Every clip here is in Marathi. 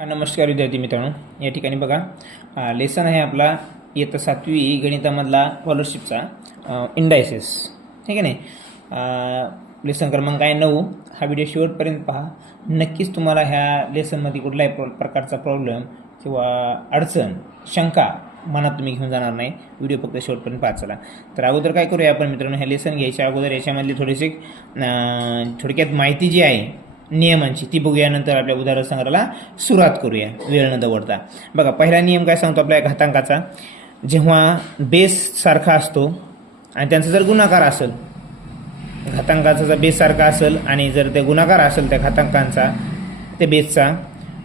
नमस्कार विद्यार्थी मित्रांनो, या ठिकाणी बघा लेसन आहे आपला इयत्ता 7वी गणितामधला स्कॉलरशिपचा इंडायसेस. ठीक आहे नाही. लेसन क्रमांक आहे 9. हा व्हिडिओ शेवटपर्यंत पहा. नक्कीच तुम्हाला ह्या लेसनमध्ये कुठल्याही प्रकारचा प्रॉब्लेम किंवा अडचण शंका मनात तुम्ही घेऊन जाणार नाही. व्हिडिओ फक्त शेवटपर्यंत पाहा. चला तर अगोदर काय करूया आपण मित्रांनो, ह्या लेसन घ्यायच्या अगोदर याच्यामधली थोडीशी थोडक्यात माहिती जी आहे नियमांची ती बघूया. नंतर आपल्या उदाहरण संग्रहाला सुरुवात करूया वेळ न दवडता. बघा पहिला नियम काय सांगतो आपल्या घातांकाचा. जेव्हा बेस सारखा असतो आणि त्यांचा जर गुणाकार असेल, घातांकाचा जर बेस सारखा असेल आणि जर ते गुणाकार असेल त्या घातांकांचा त्या बेसचा,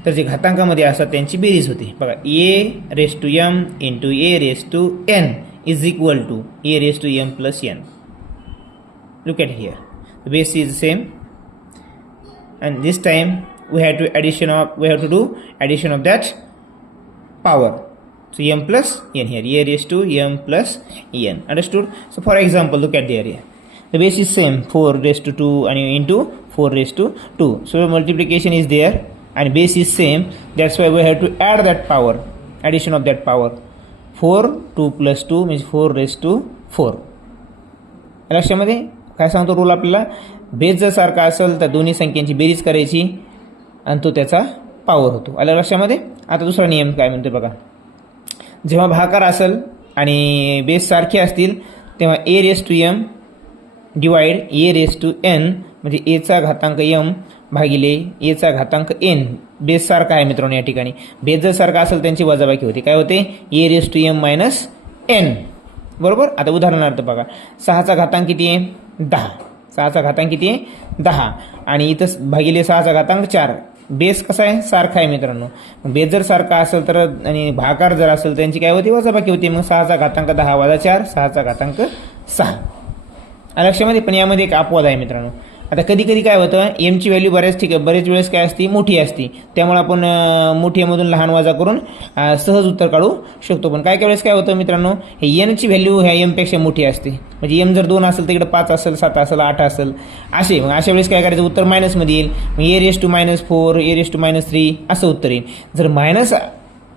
तर जे घातांकामध्ये असतात त्यांची बेरीज होते. बघा a⁻m into a⁻n is equal to a⁻m plus n. Look at here, the base is same and this time we have to do addition of that power. So m plus n here, a⁻m plus n. Understood? So for example, look at the area. The base is same, 4⁻2 and into 4⁻2. So multiplication is there and base is same. That's why we have to add that power, addition of that power. 2 plus 2 means 4⁻4. लक्षामध्ये काय सांगतो रूल आपल्याला, बेस जर सारखा असेल तर दोन्ही संख्यांची बेरीज करायची आणि तो त्याचा पॉवर होतो. आलं लक्षामध्ये. आता दुसरा नियम काय म्हणतो बघा. जेव्हा भागाकार असेल आणि बेस सारखे असतील तेव्हा a⁻m डिवाइड a⁻n म्हणजे a चा घातांक m भागिले a चा घातांक n. बेस सारखा आहे मित्रांनो. या ठिकाणी बेस जर सारखा असेल त्यांची वजाबाकी होते. काय होते? a⁻m minus n. बरोबर. आता उदाहरणार्थ बघा, 6चा घातांक किती आहे? 10. 6चा घातांक किती आहे? 10 आणि इथं भागिले 6चा घातांक 4. बेस कसा आहे? सारखा आहे मित्रांनो. बेस जर सारखा असेल तर आणि भागाकार जर असेल त्यांची काय होती? वजाबाकी होती. मग 6चा घातांक 10 वजा 4, 6चा घातांक 6. लक्षामध्ये. पण यामध्ये एक अपवाद आहे मित्रांनो. आता कधी कधी काय होतं, एमची व्हॅल्यू बरेच वेळेस काय असते? मोठी असते. त्यामुळे आपण मोठ्यामधून लहान वजा करून सहज उत्तर काढू शकतो. पण काय वेळेस काय होतं मित्रांनो, हे एनची व्हॅल्यू ह्या एमपेक्षा मोठी असते. म्हणजे एम जर 2 असेल तर इकडे 5 असेल, 7 असेल, 8 असेल असे. मग अशा वेळेस काय करायचं? उत्तर मायनसमध्ये येईल. मग a⁻4 a⁻3 असं उत्तर येईल. जर मायनस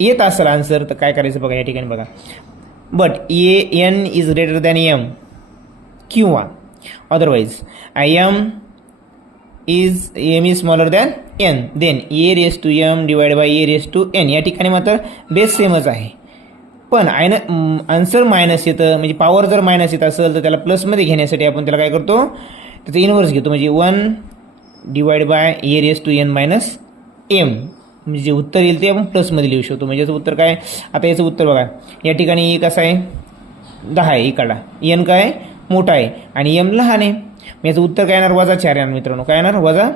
येत असेल आन्सर तर काय करायचं बघा या ठिकाणी बघा. But n is greater than m किंवा otherwise m is smaller than n, then a⁻m divided by a⁻n. या ठिकाणी मात्र बेस सेमच आहे. पण आन्सर मायनस येतं, म्हणजे पॉवर जर मायनस येत असेल तर त्याला प्लसमध्ये घेण्यासाठी आपण त्याला काय करतो? त्याचं इन्व्हर्स घेतो. म्हणजे 1 divide by a⁻n minus m. म्हणजे जे उत्तर येईल ते आपण प्लसमध्ये लिहू शकतो. म्हणजे याचं उत्तर काय? आता याचं उत्तर बघा. या ठिकाणी कसं आहे? 10 आहे इकडला. n काय? मोठा आहे आणि m लहान आहे. याचं उत्तर काय येणार? वजा 4 येणार मित्रांनो. काय येणार? वजा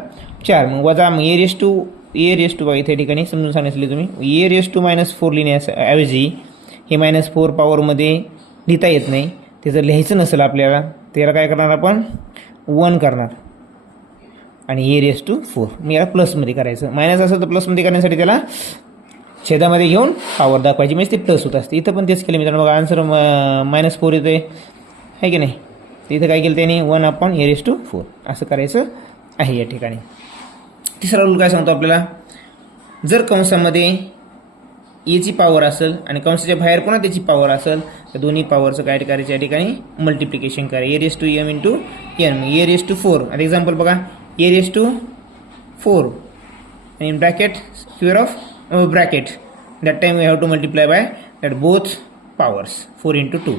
4. मग वजा a⁻बघा इथे ठिकाणी समजून सांगितले तुम्ही. a⁻4 लिहिण्याऐवजी हे -4 पॉवरमध्ये लिहिता येत नाही. ते जर लिहायचं नसेल आपल्याला त्याला काय करणार आपण? 1 करणार आणि a⁻4 मी याला प्लसमध्ये करायचं. मायनस असेल तर प्लसमध्ये करण्यासाठी त्याला छेदामध्ये घेऊन पॉवर दाखवायची, म्हणजे ते प्लस होत असते. इथं पण तेच केलं मित्रांनो. बघा आन्सर -4 येते आहे की नाही. तर इथं काय केलं त्याने? 1/a⁻4 असं करायचं आहे या ठिकाणी. तिसरा रूल काय सांगतो आपल्याला, जर कंसामध्ये एची पॉवर असेल आणि कंसाच्या बाहेर पुन्हा त्याची पॉवर असेल तर दोन्ही पॉवरचं काय करायचं या ठिकाणी? मल्टिप्लिकेशन करा. a⁻m into n, a⁻4. आता एक्झाम्पल बघा, a⁻4 आणि in bracket square of bracket. That time we have to multiply by that both powers. 4 into 2.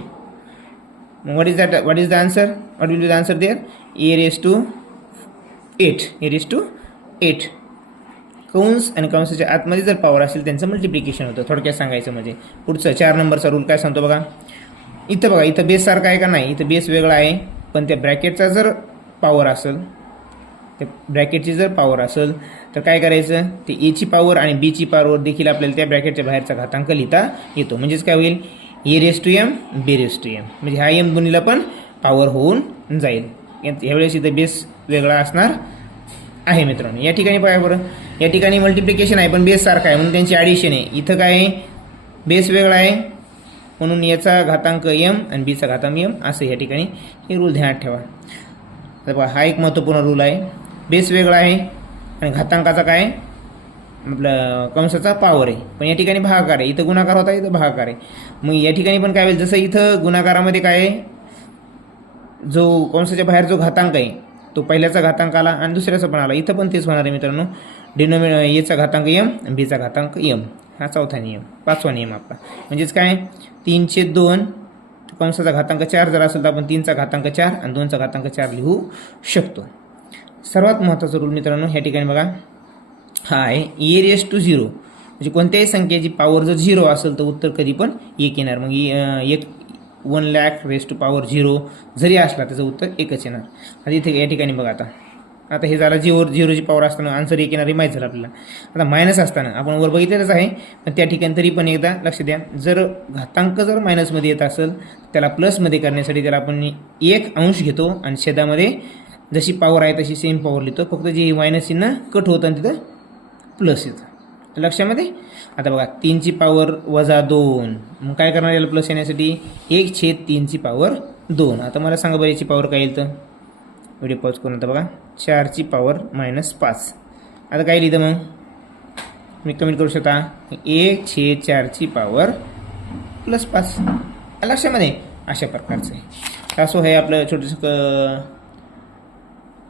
What is that? What is the answer? What will be the answer there? a⁻8. a⁻8. कंस आणि कंसाच्या आतमध्ये जर पॉवर असेल त्यांचं मल्टिप्लिकेशन होतं. थोडक्यात सांगायचं म्हणजे. पुढचं 4 नंबरचा रूल काय सांगतो बघा. इथं बघा, इथं बेस सारखा आहे का नाही? इथं बेस वेगळा आहे. पण त्या ब्रॅकेटचा जर पॉवर असेल, त्या ब्रॅकेटची जर पॉवर असेल तर काय करायचं? ते एची पॉवर आणि बीची पॉवर देखील आपल्याला त्या ब्रॅकेटच्या बाहेरचा घातांक लिहिता येतो. म्हणजेच काय होईल? a⁻m b⁻m. म्हणजे हा m दोन्हीला पण पॉवर होऊन जाईल. ह्यावेळेस इथं बेस वेगळा असणार आहे मित्रांनो. या ठिकाणी बघा बरं, या ठिकाणी मल्टिप्लिकेशन आहे पण बेस सारखा आहे म्हणून त्यांची ॲडिशन आहे. इथं काय आहे? बेस वेगळा आहे म्हणून याचा घातांक m आणि बीचा घातांक m असं या ठिकाणी हे रूल ध्यानात ठेवा. तर बघा हा एक महत्त्वपूर्ण रूल आहे. बेस वेगळा आहे आणि घातांकाचा काय आपलं कंसाचा पॉवर आहे, पण या ठिकाणी भागाकार आहे. इथं गुणाकार होता, इथं भागाकार आहे. मग या ठिकाणी पण काय होईल, जसं इथं गुणाकारामध्ये काय आहे, जो कंसाच्या बाहेर जो घातांक आहे तो पहिल्याचा घातांक आला आणि दुसऱ्याचा पण आला. इथं पण तेच होणार आहे मित्रांनो. एचा घातांक एम, बीचा घातांक एम. हा चौथा नियम. पाचवा नियम आपला म्हणजेच काय, 3/2 कंसाचा घातांक 4 जर असेल तर आपण 3चा घातांक 4 आणि 2चा घातांक 4 लिहू शकतो. सर्वात महत्त्वाचा रूल मित्रांनो ह्या ठिकाणी बघा, हा आहे e⁻0. म्हणजे कोणत्याही संख्येची पॉवर जर 0 असेल तर उत्तर कधी पण 1 येणार. मग 1,00,000 जरी असला त्याचं उत्तर 1च येणार. आता इथे या ठिकाणी बघा, आता हे झालं झिरोची पॉवर असताना आन्सर 1 येणार हे माहीत झालं आपल्याला. आता मायनस असताना आपण वर बघितलेलंच आहे, पण त्या ठिकाणी तरी पण एकदा लक्ष द्या, जर घातांक जर मायनसमध्ये येत असेल त्याला प्लसमध्ये करण्यासाठी त्याला आपण 1 अंश घेतो आणि छेदामध्ये जशी पॉवर आहे तशी सेम पॉवर लिहितो, फक्त जे मायनस चिन्ह कट होतं आणि तिथं प्लस येतं. लक्षामध्ये आता बघा 3ची पॉवर -2, मग काय करणार याला प्लस येण्यासाठी 1/3ची पॉवर 2. आता मला सांगा बरं याची पॉवर काय येईल, तर व्हिडिओ पॉज करून आता बघा 4ची पॉवर -5. आता काय लिहितं मग मी कमेंट करू शकता 1/4ची पॉवर +5. लक्षामध्ये अशा प्रकारचं आहे. असं हे आपलं छोटंसं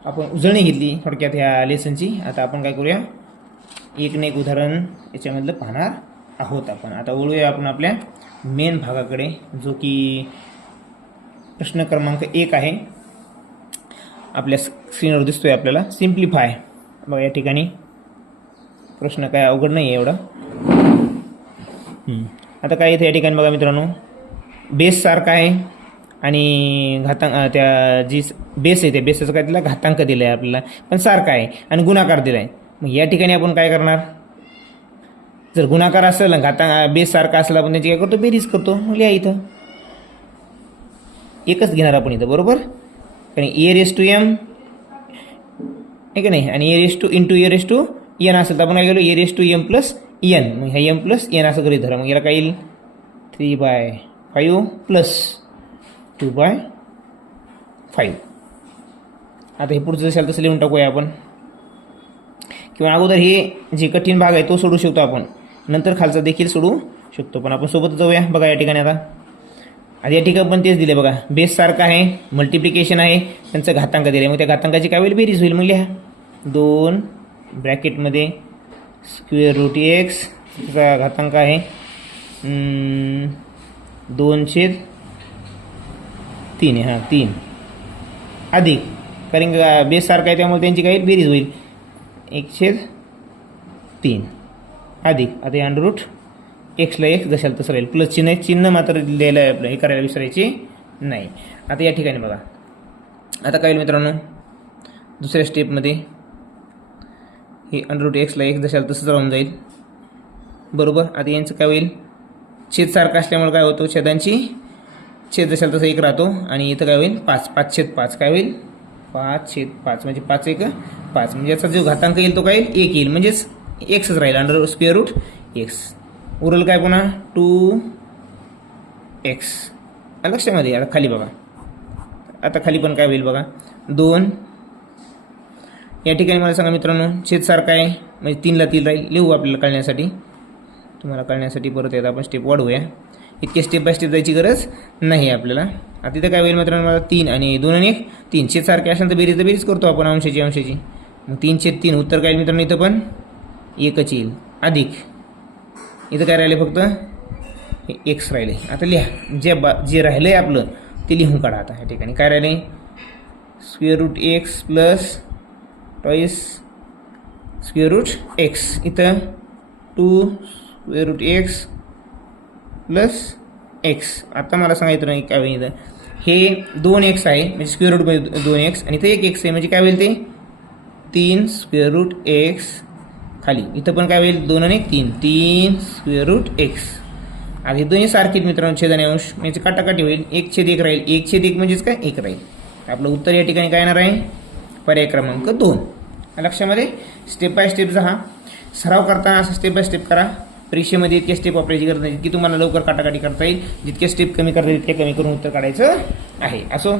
आपण उजळणी घेतली थोडक्यात ह्या लेसनची. आता आपण काय करूया, एक उदाहरण याच्यामधलं पाहणार आहोत आपण. आता वळूया आपण आपल्या मेन भागाकडे, जो की प्रश्न क्रमांक 1 आहे. आपल्या स्क्रीनवर दिसतोय आपल्याला. सिम्प्लिफाय. बघा या ठिकाणी प्रश्न काय अवघड नाही आहे एवढा. आता काय इथे या ठिकाणी बघा मित्रांनो, बेस सारखा आहे आणि घातांक त्या जी बेस आहे त्या बेसचं काय तिला घातांक दिला आहे आपल्याला, पण सारखा आहे आणि गुणाकार दिला आहे. मग या ठिकाणी आपण काय करणार, जर गुणाकार असेल घातांक बेस सारखा असला आपण त्याची काय करतो, बेरीज करतो. मग लिहा इथं एकच घेणार आपण इथं, बरोबर. कारण e⁻m आहे का नाही, आणि e⁻n असेल तर आपण काय केलं e⁻m + n. मग ह्या m + n असं करीत धरा. मग याला काय येईल 3/5 + 2/5. आता हे पुढचं जसं तसं लिहून टाकूया आपण, किंवा अगोदर हे जे कठीण भाग आहे तो सोडू शकतो आपण, नंतर खालचा देखील सोडू शकतो, पण आपण सोबत जाऊया. बघा या ठिकाणी आता या ठिकाणी पण तेच दिले बघा, बेस सारखा आहे, मल्टिप्लिकेशन आहे, त्यांचं घातांक दिले. मग त्या घातांकाची काय होईल, बेरीज होईल. मग लिहा 2 ब्रॅकेटमध्ये √x चा घातांक आहे 2/3 आहे. 3 अधिक, कारण बेस सारखा आहे त्यामुळे त्यांची काय बेरीज होईल 1/3 अधिक. आता हे √x ला 1 जशाल तसं राहील. प्लस चिन्ह मात्र लिहिलं आहे आपलं, हे करायला विसरायची नाही. आता या ठिकाणी बघा, आता काय होईल मित्रांनो, दुसऱ्या स्टेपमध्ये हे √x ला 1 जशाल तसंच राहून जाईल, बरोबर. आता यांचं काय होईल, छेद सारखं असल्यामुळे काय होतं, छेदांची छेद जशाल तसं 1 राहतो. आणि इथं काय होईल 5/5 काय होईल 5/5 म्हणजे 5×1 5. म्हणजे याचा जो घातांक येईल तो काय येईल 1 येईल, म्हणजेच xच राहील √x. उरल काय पुन्हा 2x. लक्षामध्ये. आता खाली बघा, आता खाली पण काय होईल बघा 2. या ठिकाणी मला सांगा मित्रांनो, छेद सारखा आहे म्हणजे 3 ला 3 राहील. लिहू आपल्याला कळण्यासाठी, तुम्हाला कळण्यासाठी परत येतं आपण स्टेप वाढवूया. इतके स्टेप बाय स्टेप जायची गरज नाही आपल्याला. आता इथं काय होईल मित्रांनो, मला 3 आणि 2 आणि 1 3 छेद सारखे असेल तर बेरीज करतो आपण अंशाची. मग 3/3 उत्तर काय मित्रांनो, इथं पण 1च येईल. अधिक इथं काय राहिले, फक्त x राहिले. आता लिहा जे राहिलं आहे आपलं ते लिहून काढा. आता या ठिकाणी काय राहिले, √x + twice √x. इथं 2√x + x. आता मला सांगायचं नाही काय होईल, इथं हे 2x आहे म्हणजे √2x आणि इथं 1x आहे म्हणजे काय होईल ते 3√x. खाली इथं पण काय होईल 2 आणि 1 3 √x. आता हे दोन्ही सारखीच मित्रांनो, छेद आणि अंश म्हणजे काटाकाटी होईल. 1/1 राहील. 1/1 म्हणजेच काय 1 राहील. आपलं उत्तर या ठिकाणी काय येणार आहे, पर्याय क्रमांक 2. लक्षामध्ये स्टेप बाय स्टेप जा. सराव करताना असं स्टेप बाय स्टेप करा. परीक्षेमध्ये इतके स्टेप वापरायची गरज नाही, की तुम्हाला लवकर काटाकाटी करता येईल. जितके स्टेप कमी करता येईल तितके कमी करून उत्तर काढायचं आहे. असो,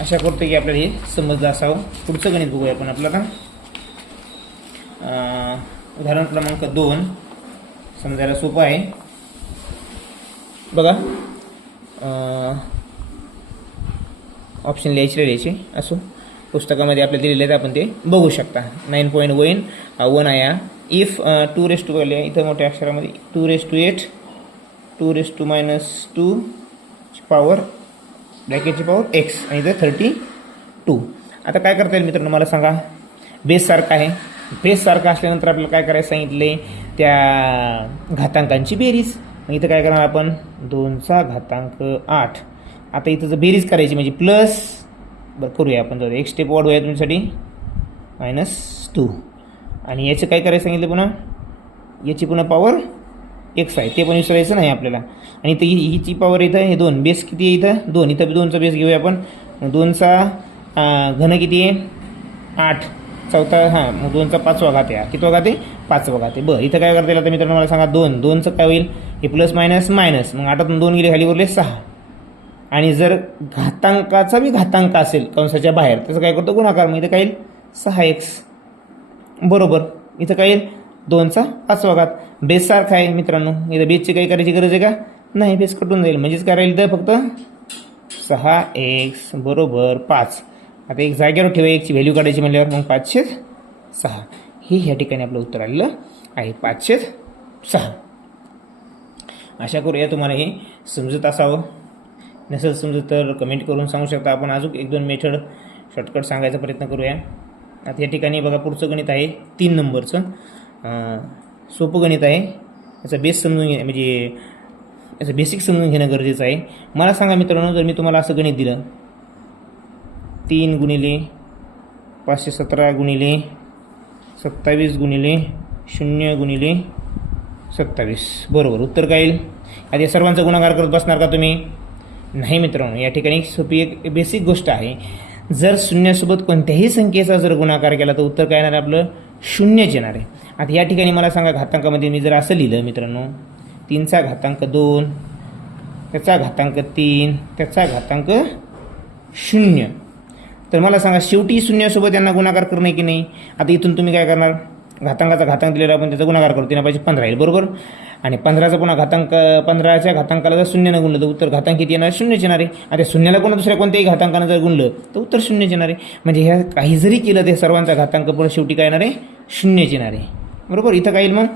आशा करतो की आपल्याला हे समजलं असावं. पुढचं गणित बघूया आपण आपल्याला. उदाहरण क्रमांक 2 समजायला सोपं आहे बघा. ऑप्शन लिहायचे असो, पुस्तकामध्ये आपल्या दिलेले आहेत, आपण ते बघू शकता. 9.1 आहे. इफ 2 इथं मोठ्या अक्षरामध्ये 2⁸ 2⁻² पॉवर ब्रॅकेटची पॉवर x आणि इथं 32. आता काय करता येईल मित्रांनो मला सांगा. बेस सारखा आहे. बेस सारखा असल्यानंतर आपल्याला काय करायचं सांगितले, त्या घातांकांची बेरीज. मग इथं काय करणार आपण 2⁸8. आता इथं जर बेरीज करायची म्हणजे प्लस, बरं करूया आपण, जाऊ एक स्टेप वाढवूया तुमच्यासाठी, -2. आणि याचं काय करायचं सांगितलं पुन्हा, याची पुन्हा पॉवर x आहे, ते पण विसरायचं नाही आपल्याला. आणि इथं हिची पॉवर इथं हे 2, बेस किती आहे इथं 2, इथं 2चा बेस घेऊया आपण. 2चा घन किती आहे 8, चौथा मग 2चा 5वा घात आहे, कितवा घात आहे 5वा घात आहे. बरं इथं काय करता येईल आता मित्रांनो मला सांगा, 2चं काय होईल, हे प्लस मायनस मायनस, मग 8तून 2 गेले खाली उरले 6. आणि जर घातांकाचा बी घातांक असेल कंसाच्या बाहेर, त्याचं काय करतो गुणाकार, मग इथं काय येईल 6x बरोबर. इथं काय येईल 2चा 5वा घात. बेस सारखा आहे मित्रांनो, इथं बेसची काही करायची गरज आहे का नाही, बेस कटून जाईल, म्हणजेच काय राहील इथं फक्त 6x बरोबर 5. आता एक जागेवर ठेवा, एकची व्हॅल्यू काढायची म्हणल्यावर, मग 5/6 हे ह्या ठिकाणी आपलं उत्तर आलेलं आहे, 5/6. आशा करूया तुम्हाला हे समजत असावं. नसेल समजत तर कमेंट करून सांगू शकता. आपण अजून 1-2 मेथड शॉर्टकट सांगायचा प्रयत्न करूया. आता या ठिकाणी बघा पुढचं गणित आहे 3 नंबरचं. सोपं गणित आहे. याचा बेस समजून घे, म्हणजे याचं बेसिक समजून घेणं गरजेचं आहे. मला सांगा मित्रांनो, जर मी तुम्हाला असं गणित दिलं 3 × 517 × 27 × 0 × 27 बरोबर उत्तर काय येईल. आता या सर्वांचा गुणाकार करत बसणार का तुम्ही, नाही मित्रांनो. या ठिकाणी सोपी एक बेसिक गोष्ट आहे, जर शून्यासोबत कोणत्याही संख्येचा जर गुणाकार केला तर उत्तर काय येणार आहे आपलं 0च येणार आहे. आता या ठिकाणी मला सांगा घातांकामध्ये मी जर असं लिहिलं मित्रांनो, 3चा घातांक 2, त्याचा घातांक 3, त्याचा घातांक 0, तर मला सांगा शेवटी शून्यासोबत यांना गुणाकार करणं की नाही. आता इथून तुम्ही काय करणार, घातांकाचा घातांक दिलेला आपण त्याचा गुणाकार करू, 3 15 येईल बरोबर. आणि 15चा पुन्हा घातांक, 15च्या घातांकाला जर 0 गुणलं तर उत्तर घातांक किती येणार 0च येणार आहे. आता 0ला कोणा दुसऱ्या कोणत्याही घातांकानं जर गुणलं तर उत्तर 0च येणार आहे. म्हणजे ह्या काही जरी केलं ते सर्वांचा घातांक पण शेवटी काय येणार आहे 0च येणार आहे बरोबर. इथं काय येईल मग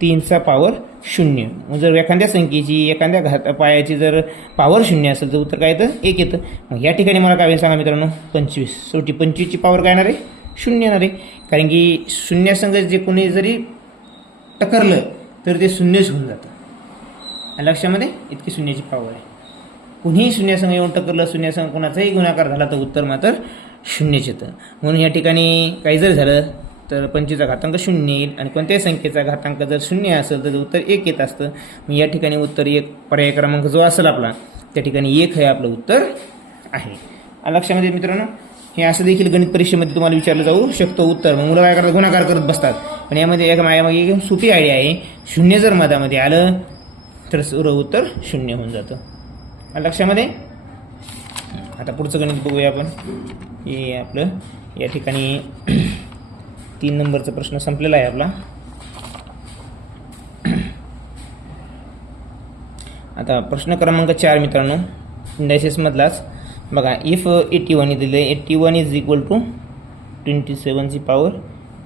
3चा पॉवर 0. मग जर एखाद्या संख्येची एखाद्या पायाची जर पॉवर 0 असेल तर उत्तर काय येतं 1 येतं. मग या ठिकाणी मला काय सांगा मित्रांनो 25, शेवटी 25ची पॉवर काय येणार आहे 0 येणार आहे. कारण की शून्यासंग जे कोणी जरी टकरलं तर ते 0च होऊन जातं. लक्षामध्ये इतकी शून्याची पॉवर आहे. कुणीही शून्यासंग येऊन टकरलं, शून्यासंग कोणाचाही गुणाकार झाला तर उत्तर मात्र 0च येतं. म्हणून या ठिकाणी काही जर झालं तर 25चा घातांक 0 येईल आणि कोणत्याही संख्येचा घातांक जर 0 असेल तर उत्तर 1 येत असतं. मग या ठिकाणी उत्तर 1 पर्याय क्रमांक जो असेल आपला त्या ठिकाणी 1 हे आपलं उत्तर आहे. लक्षामध्ये मित्रांनो, हे असं देखील गणित परीक्षेमध्ये तुम्हाला विचारलं जाऊ शकतो उत्तर. मग मुलं काय करतात गुणाकार करत बसतात. पण यामध्ये एक माझ्यामागे एक सोपी आयडिया आहे, 0 जर मधामध्ये आलं तर उत्तर 0 होऊन जातं. लक्षामध्ये. आता पुढचं गणित बघूया आपण. हे आपलं या ठिकाणी 3 नंबरचा प्रश्न संपलेला आहे आपला. आता प्रश्न क्रमांक 4 मित्रांनो इंडायसेसमधलाच बघा. इफ 81 दिले, 81 इज इक्वल टू 27ची पॉवर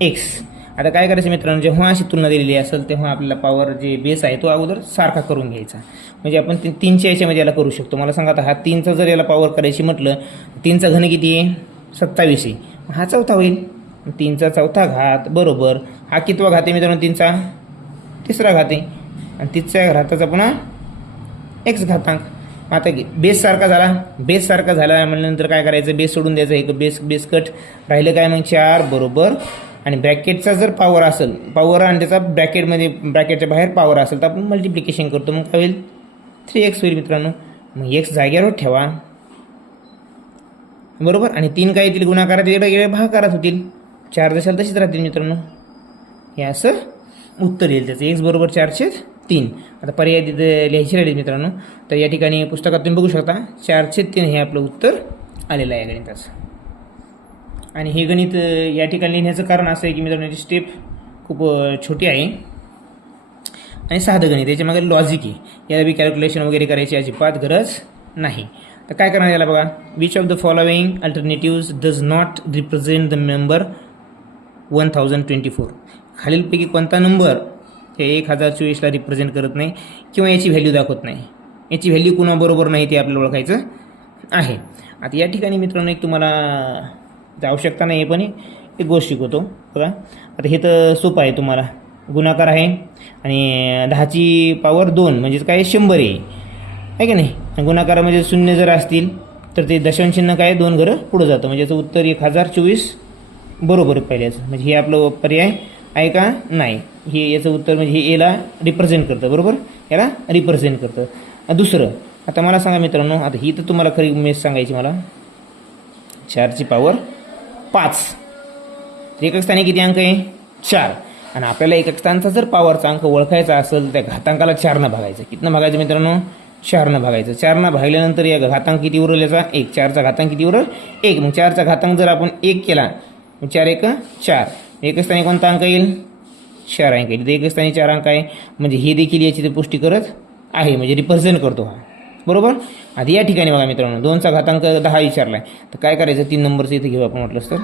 x. आता काय करायचं मित्रांनो, जेव्हा अशी तुलना दिलेली असेल तेव्हा आपल्याला पॉवर जे बेस आहे तो अगोदर सारखा करून घ्यायचा. म्हणजे आपण 3च्या याच्यामध्ये याला करू शकतो. मला सांगा आता हा 3चा जर याला पॉवर करायची म्हटलं, 3चा घन किती आहे 27 आहे, हा चौथा होईल. 3चा चौथा घात बरोबर हा कितवा घात आहे मित्रांनो 3चा 3रा घात आहे. आणि 3च्या घाताचा पुन्हा x घातांक. आता बेस सारखा झाला, बेस सारखा झाला म्हणल्यानंतर काय करायचं, बेस सोडून द्यायचं, एक बेस कट राहिलं काय मग 4 बरोबर. आणि ब्रॅकेटचा जर पॉवर असेल, पॉवर आणि त्याचा ब्रॅकेटच्या बाहेर पॉवर असेल तर आपण मल्टिप्लिकेशन करतो, मग काय होईल 3x होईल मित्रांनो. मग x जागेवर ठेवा बरोबर. आणि 3 काय येतील गुणाकारात, वेगळे भागाकारात होतील, 4 जशाल तशीच राहतील मित्रांनो. हे असं उत्तर येईल त्याचं, x बरोबर 4/3. आता पर्याय तिथे लिहायची राहिली मित्रांनो. तर या ठिकाणी पुस्तकात तुम्ही बघू शकता 4/3 हे आपलं उत्तर आलेलं आहे गणिताचं. आणि हे गणित या ठिकाणी लिहिण्याचं कारण असं आहे की मित्रांनो याची स्टेप खूप छोटी आहे आणि साधं गणित, त्याच्यामागे लॉजिक आहे, याला बी कॅल्क्युलेशन वगैरे करायची अजिबात गरज नाही. तर काय करणार याला बघा, which of the following alternatives does not represent the number 1024. खालीलपैकी कोणता नंबर हे 1024ला रिप्रेझेंट करत नाही किंवा याची व्हॅल्यू दाखवत नाही, याची व्हॅल्यू कुणाबरोबर नाही ते आपल्याला ओळखायचं आहे. आता या ठिकाणी मित्रांनो एक तुम्हाला आवश्यकता नाही आहे, पण एक गोष्ट शिकवतो बघा. आता हे तर सोपं आहे, तुम्हाला गुणाकार आहे आणि 10ची पॉवर 2 म्हणजेच काय 100 आहे की नाही. गुणाकारामध्ये शून्य जर असतील तर ते दशांश चिन्ह काय 2 घरं पुढं जातं, म्हणजे याचं उत्तर 1024 बरोबर आहे पहिल्याचं. म्हणजे हे आपलं पर्याय आहे का नाही, हे याचं उत्तर म्हणजे हे याला रिप्रेझेंट करतं, बरोबर याला रिप्रेझेंट करतं. दुसरं आता मला सांगा मित्रांनो, आता ही तर तुम्हाला खरी मेस सांगायची मला, 4ची पॉवर 5, एकक स्थानी किती अंक आहे 4, आणि आपल्याला एकक स्थानचा जर पॉवरचा अंक ओळखायचा असेल त्या घातांकाला 4 भागायचं. कितनं भागायचं मित्रांनो 4 भागायचं. 4 भागल्यानंतर या घातांक किती उरल याचा 1, 4चा घातांक किती उरल 1, मग 4चा घातांक जर आपण 1 केला 4 1 4, एकक स्थानी कोणता अंक येईल 4 अंक येईल. एकक स्थानी 4 अंक आहे म्हणजे हे देखील याची ते पुष्टी करत आहे, म्हणजे रिप्रेझेंट करतो हा, बरोबर. आधी या ठिकाणी बघा मित्रांनो 2चा घातांक 10 विचारला आहे, तर काय करायचं 3 नंबरचं इथे घेऊ आपण म्हटलंच तर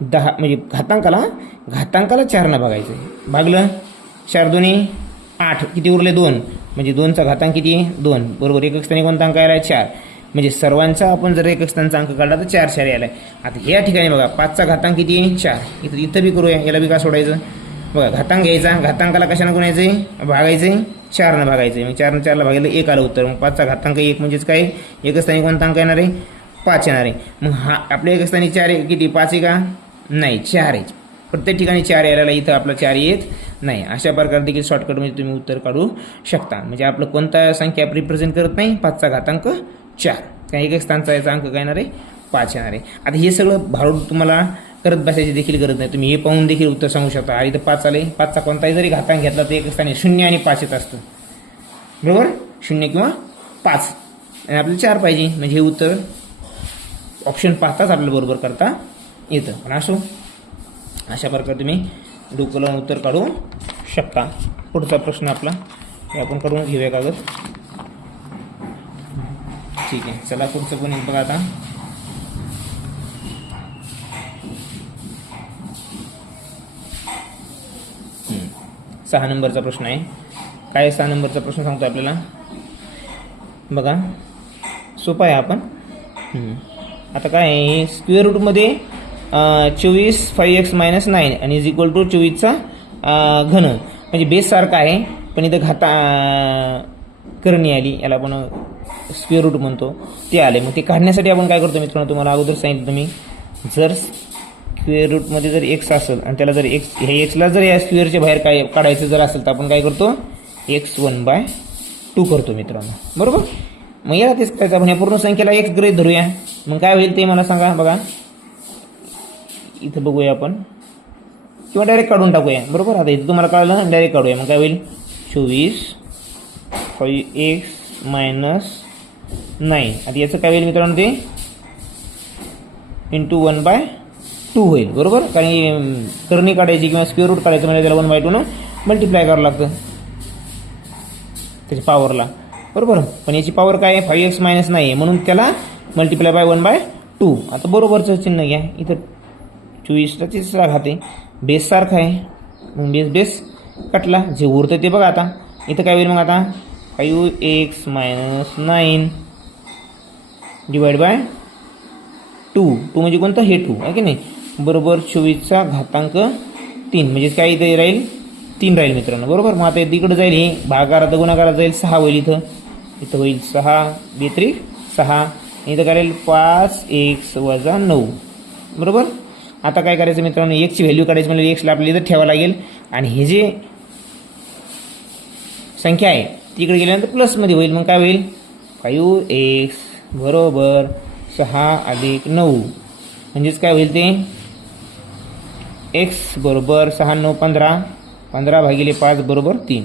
10 म्हणजे घातांकाला 4 भागायचं आहे. भागलं 4 2 8, किती उरले 2, म्हणजे 2चा घातांक किती 2, बरोबर. एकक स्थानी कोणता अंक आला 4, म्हणजे सर्वांचा आपण जर एकक स्थानचा अंक काढला तर 4 4 यायला. आता या ठिकाणी बघा 5चा घातांक किती 4, इथं बी करूया, याला बी का सोडायचं बघा. घातांक घ्यायचा, घातांकाला कशानं गुणायचं आहे भागायचं आहे 4 भागायचं आहे, मग 4 4ला भागलं 1 आलं उत्तर. मग 5चा घातांक 1 म्हणजेच काय एकक स्थानी कोणता अंक येणार आहे 5 येणार आहे. मग हा आपल्या एकक स्थानी 4 आहे किती 5 आहे का नाही 4 आहे, प्रत्येक ठिकाणी 4 यायला, इथं आपला 4 येत नाही. अशा प्रकारे देखील शॉर्टकटमध्ये तुम्ही उत्तर काढू शकता. म्हणजे आपलं कोणता संख्या रिप्रेझेंट करत नाही 5चा घातांक 4, काय एकक स्थानचा याचा अंक काय येणार आहे 5 येणार आहे. आता हे सगळं भारून तुम्हाला करत बसायची देखील गरज नाही, तुम्ही हे पाहून देखील उत्तर सांगू शकता. आणि इथं 5 आले, 5चा कोणताही जरी घातांक घेतला तर एकक स्थानी 0 आणि 5 येत असतं, बरोबर 0 किंवा 5, आणि आपल्याला 4 पाहिजे, म्हणजे हे उत्तर ऑप्शन पाहताच आपल्याला बरोबर करता येतं. पण असो अशा प्रकारे तुम्ही डोकं लावून उत्तर काढू शकता. पुढचा प्रश्न आपला हे आपण करून घेऊया कागद. ठीक आहे, चला पुढचं पण एक बघा. आता 6 नंबरचा प्रश्न आहे. काय 6 नंबरचा प्रश्न सांगतो आपल्याला बघा, सोपा आहे. आपण आता काय आहे स्क्वेअर रूटमध्ये 24 5x - 9 आणि इज इक्वल टू 24चा घन, म्हणजे बेस सारखा आहे पण इथं करणी आली, याला आपण स्क्वेअर रूट म्हणतो, ते आले. मग ते काढण्यासाठी आपण काय करतो मित्रांनो, तुम्हाला अगोदर सांगितलं तुम्ही, जर स्क्वेअर रूटमध्ये जर एक्स असेल आणि त्याला जर एक्स ह्या एक्सला जर या स्क्वेअरच्या बाहेर काय काढायचं जर असेल तर आपण काय करतो x1/2 करतो मित्रांनो, बरोबर. मग याला तेच करायचं, आपण या पूर्ण संख्येला x गृहीत धरूया. मग काय होईल ते मला सांगा बघा. इथं बघूया आपण, किंवा डायरेक्ट काढून टाकूया, बरोबर. आता इथं तुम्हाला कळलं डायरेक्ट काढूया. मग काय होईल 24 5x - 9, आता याचं काय होईल मित्रांनो ते × 1/2 होईल, बरोबर. कारण करणी काढायची किंवा स्क्वेअर रूट काढायचं म्हणजे त्याला 1/2 न मल्टिप्लाय करावं लागतं त्याच्या पॉवरला, बरोबर. पण याची पॉवर काय आहे 5x - 9 आहे, म्हणून त्याला मल्टिप्लाय बाय 1/2. आता बरोबरचं चिन्ह घ्या, इथं 24ला 3रा घाते, बेस सारखा आहे, मग बेस कटला, जे उरतं ते बघा. आता इथं काय होईल मग आता 5x - 9 / 2 म्हणजे कोणतं हे 2 आहे की नाही, बरोबर 24चा घातांक 3, म्हणजेच काय इथे राहील 3 राहील मित्रांनो, बरोबर. मग आता तिकडे जाईल, हे भागाकारात गुणाकारात जाईल 6 होईल, इथं होईल 6 बेत्रिक 6, इथं काय राहील 5x - 9, बरोबर. आता काय करायचं मित्रांनो, एक्सची व्हॅल्यू काढायची म्हणजे एक्सला आपल्याला इथं ठेवावं लागेल, आणि हे जे संख्या आहे तिकडे गेल्यानंतर प्लसमध्ये होईल. मग काय होईल 5x बरोबर 6 + 9, म्हणजेच काय होईल ते x बरोबर 6 9 15, 15/5 बरोबर 3,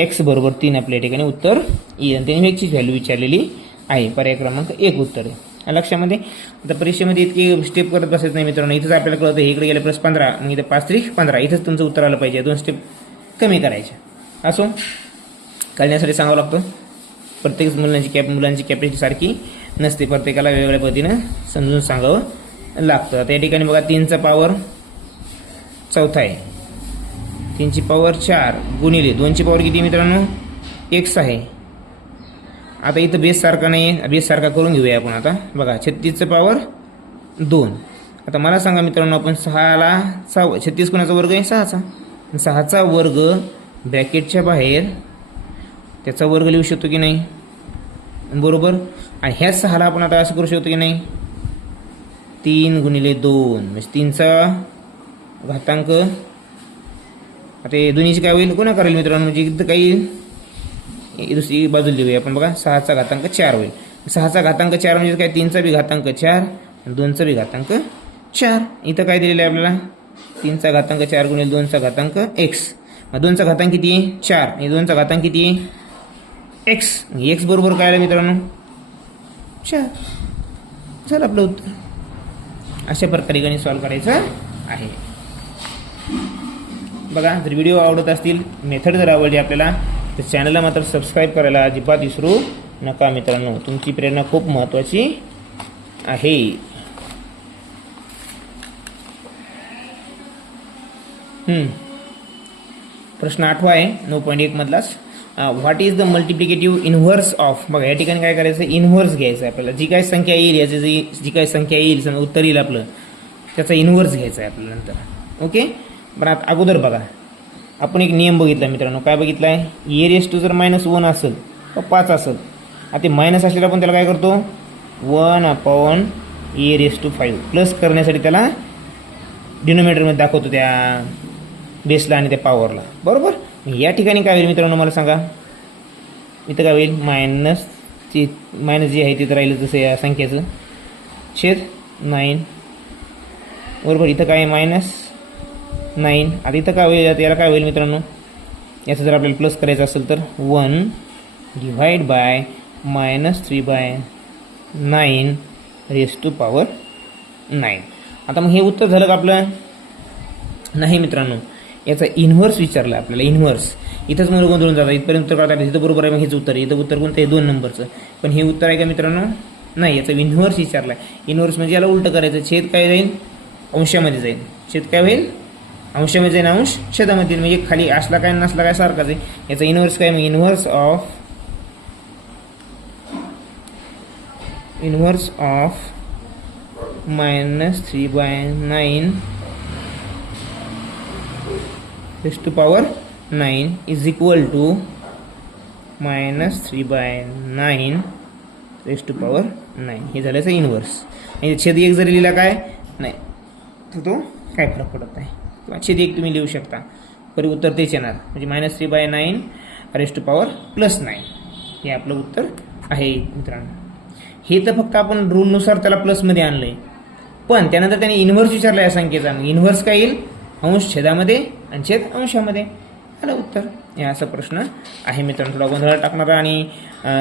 x बरोबर 3 आपल्या ठिकाणी उत्तर येईल. त्याने एक्सची व्हॅल्यू विचारलेली आहे, पर्याय क्रमांक 1 उत्तर आहे. लक्षामध्ये. आता परीक्षेमध्ये इतकी स्टेप करत बसायचं नाही मित्रांनो. इथंच आपल्याला कळतं इकडे गेले +15 मग इथे 5 त्रिक 15 इथंच तुमचं उत्तर आलं पाहिजे. 2 स्टेप कमी करायच्या. असो काढण्यासाठी सांगावं लागतं. प्रत्येक मुलांची कॅपॅसिटी सारखी नसते. प्रत्येकाला वेगवेगळ्या पद्धतीनं समजून सांगावं लागतं. आता या ठिकाणी बघा 3चा पॉवर चौथा आहे. 3ची पॉवर 4 गुणिले 2ची पॉवर किती मित्रांनो x आहे. आता इथं बेस सारखा नाही आहे. बेस सारखा करून घेऊया आपण. आता बघा 36चं पॉवर 2. आता मला सांगा मित्रांनो आपण 6ला 36 कोणाचा वर्ग आहे 6चा. 6चा वर्ग ब्रॅकेटच्या बाहेर त्याचा वर्ग लिहू शकतो की नाही बरोबर. आणि ह्याच 6ला आपण आता असं करू शकतो की नाही 3 गुणिले 2 म्हणजे 3चा घातांक. आता हे दोन्हीची काय होईल कोणा करेल मित्रांनो म्हणजे इथं काही दुसरी बाजू लिहूया आपण. बघा 6चा घातांक 4 होईल. 6चा घातांक 4 म्हणजे काय 3चा बी घातांक 4 आणि 2चा बी घातांक 4. इथं काय दिलेलं आहे आपल्याला 3चा घातांक 4 गुणिले 2चा घातांक x. मग 2चा घातांक किती आहे 4 आणि 2चा घातांक किती आहे x. x बरोबर काय आलं मित्रांनो 4. झालं आपलं उत्तर. अशा प्रकारे गणित सॉल्व करायचं आहे. बघा जर व्हिडिओ आवडत असतील मेथड जर आवडली आपल्याला तर चॅनलला मात्र सबस्क्राईब करायला अजिबात विसरू नका मित्रांनो. तुमची प्रेरणा खूप महत्त्वाची आहे. प्रश्न 8वा आहे 9.1 मधलाच. What is the multiplicative inverse of. बघा या ठिकाणी काय करायचं इन्व्हर्स घ्यायचं आहे आपल्याला. जी काय संख्या येईल याची जी काय संख्या येईल समजा उत्तर येईल आपलं त्याचा इन्व्हर्स घ्यायचा आहे आपल्याला नंतर. ओके पण आता अगोदर बघा आपण एक नियम बघितला मित्रांनो. काय बघितला आहे a⁻² जर -1 असेल तर 5 असेल. आता ते मायनस असलेलं आपण त्याला काय करतो 1/a⁵ प्लस करण्यासाठी त्याला डिनोमिनेटरमध्ये दाखवतो त्या बेसला आणि त्या पॉवरला बरोबर. या ठिकाणी काय होईल मित्रांनो मला सांगा. इथं काय होईल मायनस जे आहे तिथं राहिलं जसं या संख्येचं छेद 9 बरोबर. इथं काय -9. आता इथं काय होईल याला काय होईल मित्रांनो याचं जर आपल्याला प्लस करायचं असेल तर 1 डिवाइड बाय -3/9⁹. आता मग हे उत्तर झालं का आपलं नाही मित्रांनो. याचा इन्व्हर्स विचारला आपल्याला. इन्व्हर्स इथंच मला गोंधळून जातं. इथपर्यंत उत्तर काढता इथं बरोबर आहे मग हेच उत्तर आहे. इथं उत्तर कोणतं आहे 2 नंबरचं. पण हे उत्तर आहे का मित्रांनो नाही. याचा इन्व्हर्स विचारला आहे. इन्व्हर्स म्हणजे याला उलटं करायचं. छेद काय जाईल अंशामध्ये जाईल. छेद काय होईल अंशामध्ये जाईल. अंश छेदामध्ये म्हणजे खाली असला काय नसला काय सारखाच आहे. याचा इन्व्हर्स काय मग inverse of -3/9 is equal to -3/9 हे झालं याचं इन्व्हर्स. आणि छेद 1 जरी लिहिला काय नाही तर तो काय फरक पडत नाही किंवा छेद 1 तुम्ही लिहू शकता तरी उत्तर तेच येणार म्हणजे -3/9⁻9 हे आपलं उत्तर आहे मित्रांनो. हे तर फक्त आपण रूलनुसार त्याला प्लसमध्ये आणलं आहे. पण त्यानंतर त्याने इन्व्हर्स विचारला या संख्येचा. मग इन्व्हर्स काय येईल अंश छेदामध्ये आणि छेद अंशामध्ये आलं उत्तर. हे असा प्रश्न आहे मित्रांनो. थोडा गोंधळात टाकणारा आणि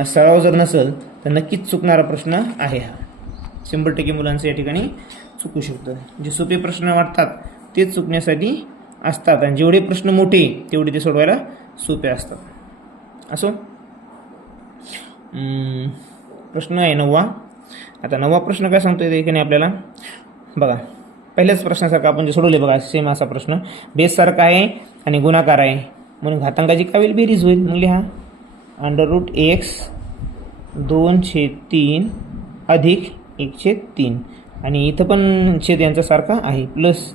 सराव जर नसेल तर नक्कीच चुकणारा प्रश्न आहे हा. 100% मुलांचं या ठिकाणी चुकू शकतं. जे सोपे प्रश्न वाटतात तेच चुकण्यासाठी असतात आणि जेवढे प्रश्न मोठे तेवढे ते सोडवायला सोपे असतात. असो प्रश्न आहे 9वा. आता 9वा प्रश्न काय सांगतो या ठिकाणी आपल्याला बघा. पहिल्याच प्रश्नासारखा आपण जे सोडवले बघा सेम असा प्रश्न. बेस सारखा आहे आणि गुणाकार आहे म्हणून घातांकाची काय होईल बेरीज होईल. मग लिहा √x 2/3 अधिक 1/3 आणि इथं पण छेद यांचा सारखा आहे प्लस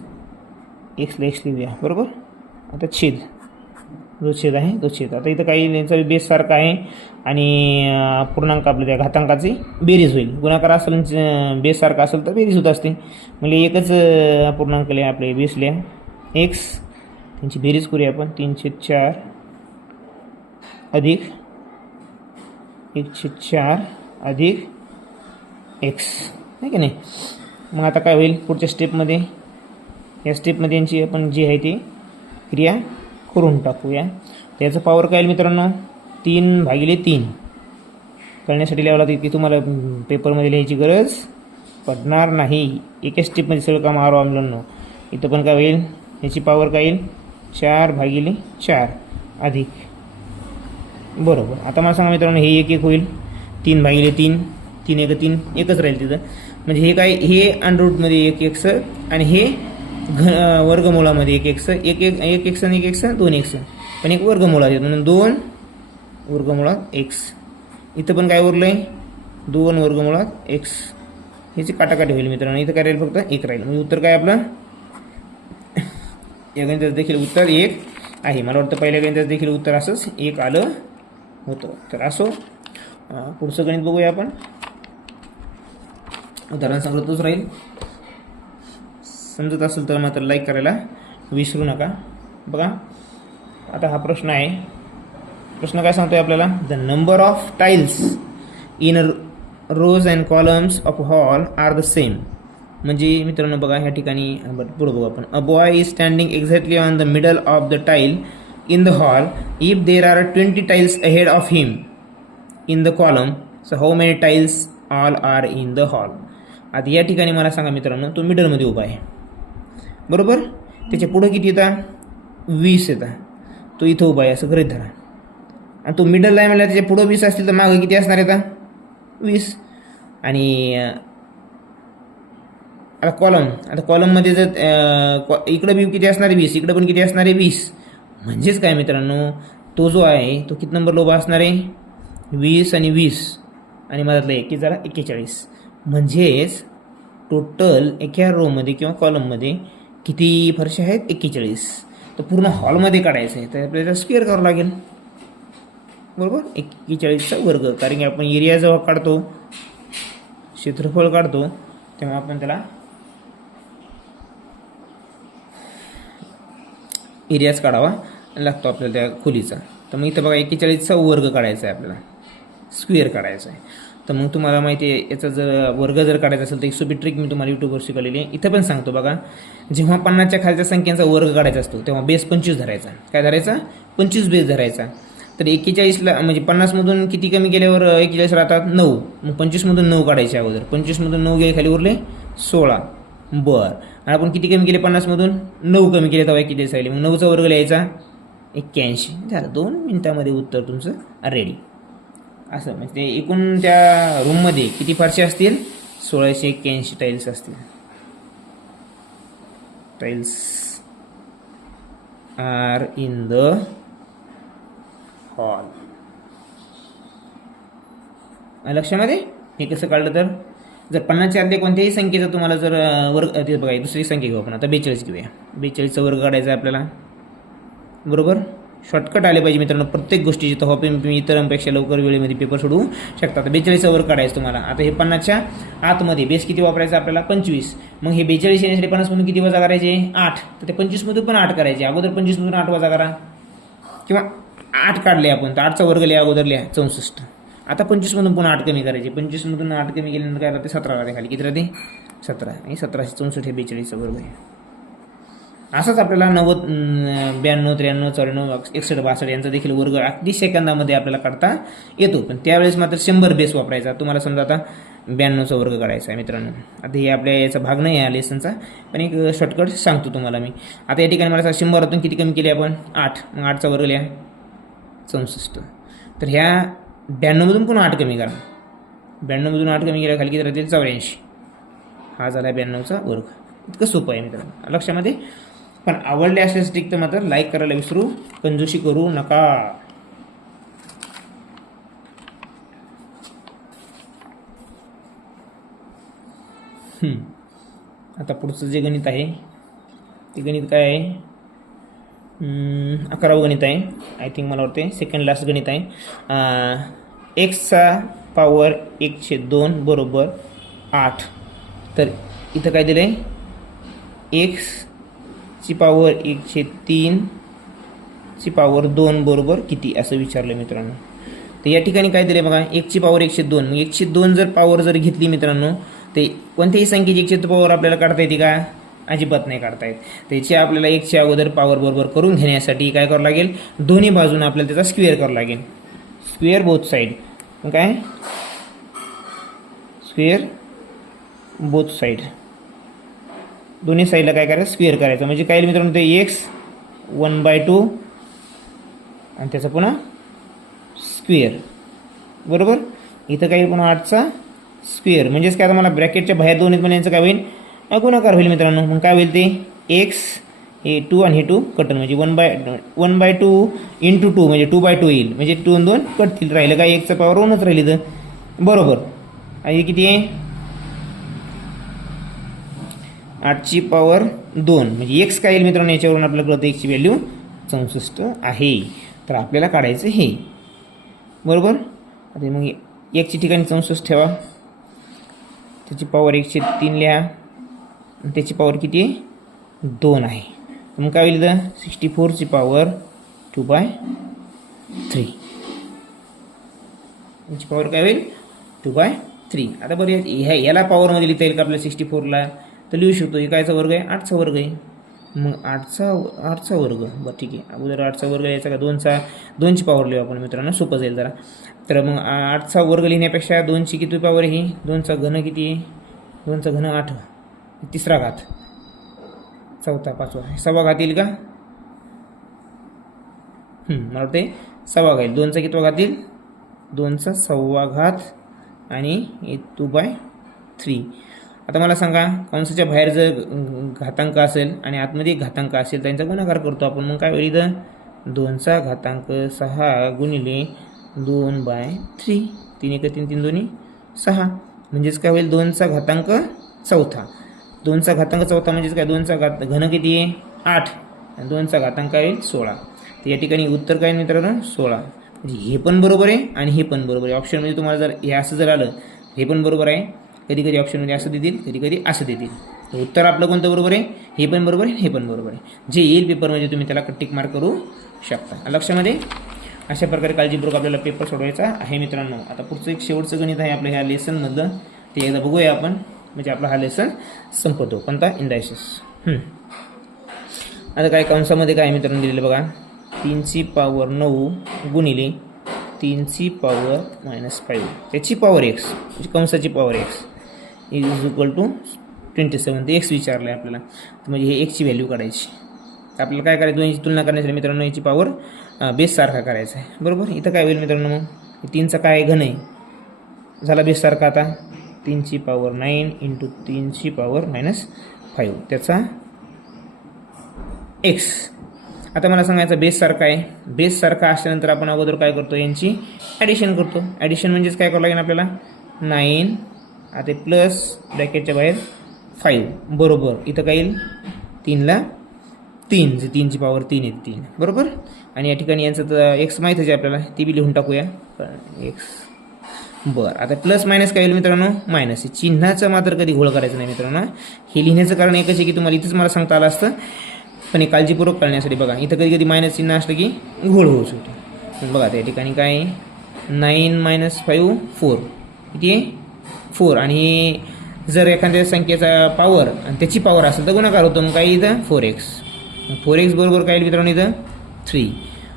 एक्सला एक्स लिहूया बरोबर. आता छेद जो छेद आहे तो छेद. आता इथं काही यांचा बेस सारखा आहे आणि पूर्णांक आपल्या त्या घातांकाची बेरीज होईल. गुणाकार असेल बेस सारखा असेल तर बेरीज होत असते. म्हणजे एकच पूर्णांक लिहा आपले बेस लिहा एक्स त्यांची बेरीज करूया आपण 3/4 अधिक 1/4 अधिक एक्स आहे की नाही. मग आता काय होईल पुढच्या स्टेपमध्ये या स्टेपमध्ये यांची आपण जी आहे ती क्रिया करून टाकूया. त्याचं पॉवर काय येईल मित्रांनो 3/3 कळण्यासाठी लिहावं लागतं की तुम्हाला पेपरमध्ये लिहायची गरज पडणार नाही. एका स्टेपमध्ये सगळं काम आरो मुलांनो. इथं पण काय होईल, याची पॉवर काय येईल 4/4 अधिक, बरोबर. आता मला सांगा मित्रांनो, हे 1 होईल 3/3, 3 1 3 एकच राहील तिथं. म्हणजे हे काय, हे अंडररूटमध्ये 1 x आणि हे वर्गमूळामध्ये 1 x, 1 x आणि 1 x 2 x, पण एक वर्गमूळात येत म्हणून 2 वर्गमूळात x. इथं पण काय उरलं आहे 2 वर्गमूळात x. ह्याची काटाकाटी होईल मित्रांनो. इथं काय राहील, फक्त 1 राहील. म्हणजे उत्तर काय आपलं या गणिताचं देखील उत्तर 1 आहे. मला वाटतं पहिल्या गणिताचं देखील उत्तर असंच 1 आलं होतं. तर असो, पुढचं गणित बघूया आपण. उदाहरण सांगतच राहील. समजत असेल तर मात्र लाईक करायला विसरू नका. बघा आता हा प्रश्न आहे. प्रश्न काय सांगतोय आपल्याला, the number of tiles in rows and columns of hall are the same. म्हणजे मित्रांनो बघा ह्या ठिकाणी पुढे बघू आपण. A boy is standing exactly on the middle of the tile in the hall. If there are 20 tiles ahead of him in the column, so how many tiles all are in the hall. आता या ठिकाणी मला सांगा मित्रांनो, तो मिडलमध्ये उभा आहे बरोबर. त्याच्या पुढं किती येतात 20 येतात. तो इथं उभा आहे असं गृहीत धरा. आणि तो मिडलला आहे म्हणजे त्याच्या पुढं 20 असतील तर मागं किती असणार येतात 20. आणि आता कॉलममध्ये जर इकडं बी किती असणार आहे 20, इकडं पण किती असणार आहे 20. म्हणजेच काय मित्रांनो, तो जो आहे तो किती नंबरला उभा असणार आहे 20 आणि 20 आणि मधातला 1 जरा 41. म्हणजेच टोटल एका रोमध्ये किंवा कॉलममध्ये किती फरशा आहेत 41. तर पूर्ण हॉलमध्ये काढायचं आहे तर आपल्याला स्क्वेअर करावं लागेल बरोबर. 41चा वर्ग, कारण की आपण एरिया जेव्हा काढतो, क्षेत्रफळ काढतो, तेव्हा आपण त्याला एरियाच काढावा लागतो आपल्याला त्या खोलीचा. तर मग इथं बघा 41चा वर्ग काढायचा आहे आपल्याला, स्क्वेअर काढायचा आहे. तर मग तुम्हाला माहिती आहे याचा जर वर्ग जर काढायचा असेल तर एक सोपी ट्रिक मी तुम्हाला यूट्यूबवर शिकवलेली आहे. इथं पण सांगतो बघा, जेव्हा 50च्या खालच्या संख्यांचा वर्ग काढायचा असतो तेव्हा बेस 25 धरायचा. काय धरायचा 25 बेस धरायचा. तर 41ला म्हणजे 50मधून किती कमी केल्यावर 41 राहतात 9. मग 25मधून 9 काढायचे अगोदर. 25मधून 9 गेले खाली उरले 16. बरं, आणि आपण किती कमी केले 50मधून 9 कमी केले तेव्हा 41 राहिले. मग 9चा वर्ग लिहायचा 81. झालं, 2 मिनिटामध्ये उत्तर तुमचं रेडी. असं म्हणजे एकूण त्या रूममध्ये किती फारसे असतील 1681 टाईल्स असतील. Tiles R in the hall. लक्षामध्ये हे कसं काढलं तर, जर 50च्या आतल्या कोणत्याही संख्येचा तुम्हाला जर वर्ग, ते बघा दुसरी संख्या घेऊ आपण आता 42 घेऊया. 42चा वर्ग काढायचा आहे आपल्याला बरोबर. शॉर्टकट आले पाहिजे मित्रांनो प्रत्येक गोष्टीची. तर तुम्ही इतरांपेक्षा लवकर वेळेमध्ये पेपर सोडवू शकता. तर 42चा वर्ग काढायचं तुम्हाला. आता हे 50च्या आतमध्ये बेस किती वापरायचा आपल्याला 25. मग हे 42 येण्यासाठी 50मधून किती वजा करायचे 8. तर ते 25मधून पण 8 करायचे. अगोदर 25मधून 8 वजा करा किंवा 8 काढले आपण तर 8चा वर्ग लिहा अगोदर लिहा 64. आता 25मधून पुन्हा 8 कमी करायचे. 25मधून 8 कमी केल्यानंतर काय राहते 17 राहते खाली. किती राहते 17 आणि 1764 हे 42चा वर्ग आहे. असंच आपल्याला 90 92 93 94 61 62 यांचा देखील वर्ग अगदी सेकंदामध्ये आपल्याला काढता येतो. पण त्यावेळेस मात्र 100 बेस वापरायचा. तुम्हाला समजा आता 92चा वर्ग काढायचा आहे मित्रांनो. आता हे आपल्या याचा भाग नाही आहे लेसनचा, पण एक शॉर्टकट सांगतो तुम्हाला मी. आता या ठिकाणी मला 100 किती कमी केले आपण 8. मग 8चा वर्ग लिहा 64. तर ह्या 92मधून पुन्हा 8 कमी करा. 92मधून 8 कमी केल्या खाली किती राहतील 84. हा झाला 92चा वर्ग. इतकं सोपं आहे मित्रांनो लक्षामध्ये. पण आवडले असल्यास ट्रिक तर मात्र लाईक करायला विसरू कंजूशी करू नका. आता पुढचं जे गणित आहे ते गणित काय आहे 11वं गणित आहे. आय थिंक मला वाटते सेकंड लास्ट गणित आहे. एक्सचा पॉवर 1/2 बरोबर 8. तर इथं काय दिलं आहे एक्सची पॉवर 1/3 ची पॉवर 2 बरोबर किती असं विचारलं मित्रांनो. तर या ठिकाणी काय दिले बघा 1ची पॉवर 1/2. मग 1/2 जर पॉवर जर घेतली मित्रांनो ते कोणत्याही संख्येची 1ची पॉवर आपल्याला काढता येते का अजिबात नाही काढता येत. त्याची आपल्याला 1च्या अगोदर पॉवर बरोबर करून घेण्यासाठी काय करावं लागेल दोन्ही बाजूने आपल्याला त्याचा स्क्वेअर करावं लागेल. Square both side. मग काय स्क्वेअर बोथ साईड, दोन्ही साईडला काय करायचं स्क्वेअर करायचं. म्हणजे काय मित्रांनो ते एक्स 1/2 आणि त्याचा पुन्हा स्क्वेअर बरोबर. इथं काही पुन्हा 8चा स्क्वेअर. म्हणजेच काय आता मला ब्रॅकेटच्या बाहेर दोन आहेत पण यांचं काय होईल गुणाकार होईल मित्रांनो. मग काय होईल ते एक्स हे 2 आणि हे 2 कटन म्हणजे 1/2 इंटू 2 म्हणजे 2/2 येईल. म्हणजे 2 आणि 2 कटतील, राहिलं काय एकचा पॉवर 1च राहिली तर बरोबर. आणि किती आहे 8ची पॉवर 2 म्हणजे एक्स काय येईल मित्रांनो. याच्यावरून आपल्याला कळतं एक्सची व्हॅल्यू 64 आहे. तर आपल्याला काढायचं हे बरोबर. आता मग एकची ठिकाणी 64 ठेवा, त्याची पॉवर 103 लिहा, त्याची पॉवर किती आहे 2 आहे. मग काय होईल इथं 64ची पॉवर 2/3, याची पॉवर काय होईल 2/3. आता बरं याला पॉवरमध्ये लिहिता येईल का आपल्या 64ला, तर लिहू शकतो. हे कायचा वर्ग आहे 8चा वर्ग आहे. मग 8चा वर्ग बरं ठीक आहे. अगोदर 8चा वर्ग यायचा का 2ची पॉवर लिहू आपण मित्रांनो, सोपं जाईल जरा. तर मग 8चा वर्ग लिहिण्यापेक्षा 2ची किती पॉवर आहे, 2चा घन किती आहे, 2चा घन 8, तिसरा घात, चौथा, पाचवा, सव्वा घात येईल का, मला वाटते सव्वा घात. 2चा कितवा घात येईल 2चा सव्वा घात आणि 2/3. आता मला सांगा कंसाच्या बाहेर जर घातांक असेल आणि आतमध्ये घातांक असेल त्यांचा गुणाकार करतो आपण. मग काय होईल इथं 2चा घातांक 6 गुणिले 2/3, 3 1 3 3 2 6 म्हणजेच काय होईल 2चा घातांक चौथा. 2चा घातांक चौथा म्हणजेच काय 2चा घन किती आहे 8 आणि 2चा घातांक आहे 16. तर या ठिकाणी उत्तर काय मित्रांनो 16. म्हणजे हे पण बरोबर आहे आणि हे पण बरोबर आहे. ऑप्शनमध्ये तुम्हाला जर हे असं जर आलं हे पण बरोबर आहे, कधी कधी ऑप्शनमध्ये असं देतील, कधी कधी असं देतील. तर उत्तर आपलं कोणतं बरोबर आहे, हे पण बरोबर आहे, हे पण बरोबर आहे. जे येईल पेपरमध्ये तुम्ही त्याला टिक मार्क करू शकता. लक्षामध्ये अशा प्रकारे काळजीपूर्वक आपल्याला पेपर सोडवायचा आहे मित्रांनो. आता पुढचं एक शेवटचं गणित आहे आपल्या ह्या लेसनमधलं, ते एकदा बघूया आपण. म्हणजे आपला हा लेसन संपतो कोणता इंडायसेस. आता काय कंसामध्ये काय मित्रांनो दिलेलं बघा 3ची पॉवर 9 गुणिले 3ची पॉवर -5 त्याची पॉवर x म्हणजे कंसाची power x is equal to 27. ते x विचारलं आहे आपल्याला. म्हणजे हे x ची व्हॅल्यू काढायची. तर आपल्याला काय करायचं याची तुलना करण्यासाठी मित्रांनो याची पॉवर बेस सारखा करायचा आहे बरोबर. इथं काय होईल मित्रांनो मग 3चा काय घन आहे झाला बेस सारखा. आता 3ची पॉवर 9 इंटू 3ची पॉवर -5 त्याचा x. आता मला सांगायचं बेस सारखा आहे. बेस सारखा असल्यानंतर आपण अगोदर काय करतो यांची ॲडिशन करतो. ॲडिशन म्हणजेच काय करावं लागेल आपल्याला 9 आता प्लस ब्रॅकेटच्या बाहेर 5 बरोबर. इथं काय येईल 3ला 3 जे 3ची पॉवर 3 आहे 3 बरोबर. आणि या ठिकाणी यांचं तर एक्स माहीतच आहे आपल्याला, ती बी लिहून टाकूया एक्स. बरं आता प्लस मायनस काय येईल मित्रांनो मायनस. चिन्हाचं मात्र कधी घोळ करायचं नाही मित्रांनो. हे लिहिण्याचं कारण एकच आहे की तुम्हाला इथंच मला सांगता आलं असतं, पण हे काळजीपूर्वक कळण्यासाठी बघा इथं कधी कधी मायनस चिन्ह असलं की घोळ होऊ शकतो. बघा त्या ठिकाणी काय 9 - 5 4 किती आहे 4. आणि जर एखाद्या संख्येचा पॉवर आणि त्याची पॉवर असेल तर गुणाकार होतो. मग काय इथं 4x. 4x बरोबर काय येईल मित्रांनो इथं 3.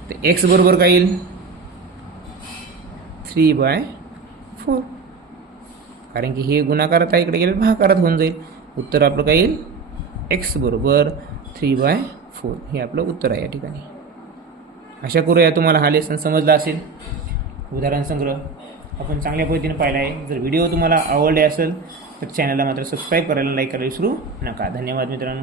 तर x बरोबर काय येईल 3/4. कारण की हे गुणाकारात आहे, इकडे गेलं भागाकारात होऊन जाईल. उत्तर आपलं काय येईल x बरोबर 3/4 हे आपलं उत्तर आहे या ठिकाणी. आशा करूया तुम्हाला हा लेसन समजला असेल. उदाहरण संग्रह आपण चांगल्या पद्धतीने पाहिला आहे. जर व्हिडिओ तुम्हाला आवडले असेल तर चॅनलला मात्र सबस्क्राईब करायला, लाईक करायला विसरू नका. धन्यवाद मित्रांनो.